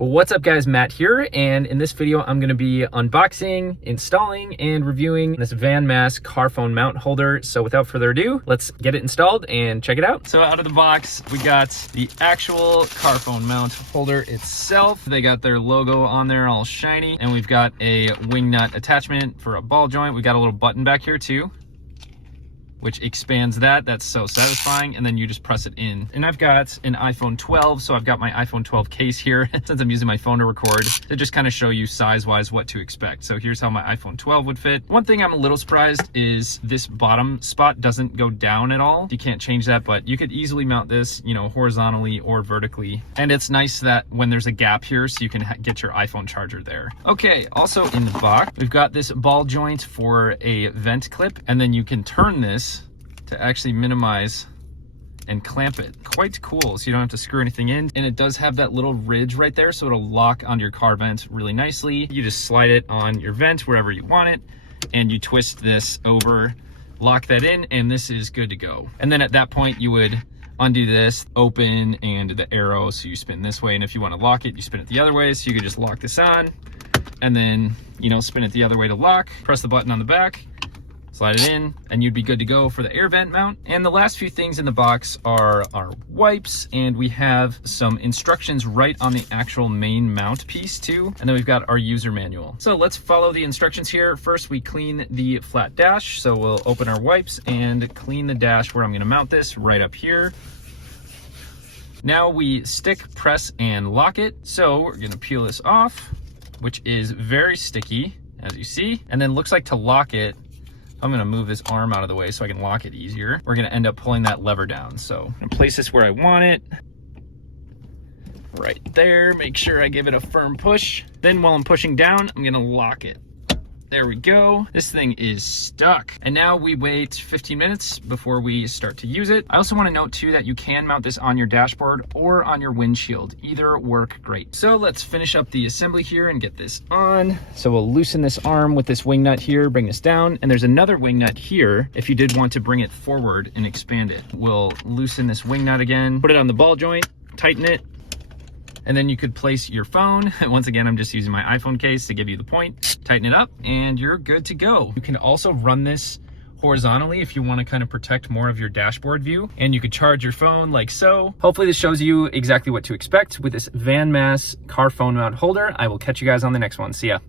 What's up guys, Matt here, and in this video I'm going to be unboxing, installing, and reviewing this VANMASS car phone mount holder. So without further ado, let's get it installed and check it out. So out of the box, we got the actual car phone mount holder itself. They got their logo on there all shiny, and we've got a wing nut attachment for a ball joint. We got a little button back here too, which expands that. That's so satisfying. And then you just press it in. And I've got an iPhone 12, so I've got my iPhone 12 case here since I'm using my phone to record, to just kind of show you size-wise what to expect. So here's how my iPhone 12 would fit. One thing I'm a little surprised is this bottom spot doesn't go down at all. You can't change that, but you could easily mount this, you know, horizontally or vertically. And it's nice that when there's a gap here, so you can get your iPhone charger there. Okay, also in the box, we've got this ball joint for a vent clip, and then you can turn this to actually minimize and clamp it. Quite cool, so you don't have to screw anything in. And it does have that little ridge right there, so it'll lock onto your car vent really nicely. You just slide it on your vent wherever you want it, and you twist this over, lock that in, and this is good to go. And then at that point, you would undo this, open, and the arrow, so you spin this way. And if you want to lock it, you spin it the other way, so you can just lock this on, and then, you know, spin it the other way to lock, press the button on the back, slide it in, and you'd be good to go for the air vent mount. And the last few things in the box are our wipes, and we have some instructions right on the actual main mount piece too. And then we've got our user manual. So let's follow the instructions here. First, we clean the flat dash. So we'll open our wipes and clean the dash where I'm gonna mount this right up here. Now we stick, press, and lock it. So we're gonna peel this off, which is very sticky, as you see. And then looks like to lock it, I'm gonna move this arm out of the way so I can lock it easier. We're gonna end up pulling that lever down. So I'm gonna place this where I want it. Right there, make sure I give it a firm push. Then while I'm pushing down, I'm gonna lock it. There we go. This thing is stuck. And now we wait 15 minutes before we start to use it. I also want to note too that you can mount this on your dashboard or on your windshield. Either work great. So let's finish up the assembly here and get this on. So we'll loosen this arm with this wing nut here, bring this down. And there's another wing nut here if you did want to bring it forward and expand it. We'll loosen this wing nut again, put it on the ball joint, tighten it, and then you could place your phone. Once again, I'm just using my iPhone case to give you the point. Tighten it up and you're good to go. You can also run this horizontally if you want to kind of protect more of your dashboard view, and you could charge your phone like so. Hopefully this shows you exactly what to expect with this VANMASS car phone mount holder. I will catch you guys on the next one. See ya.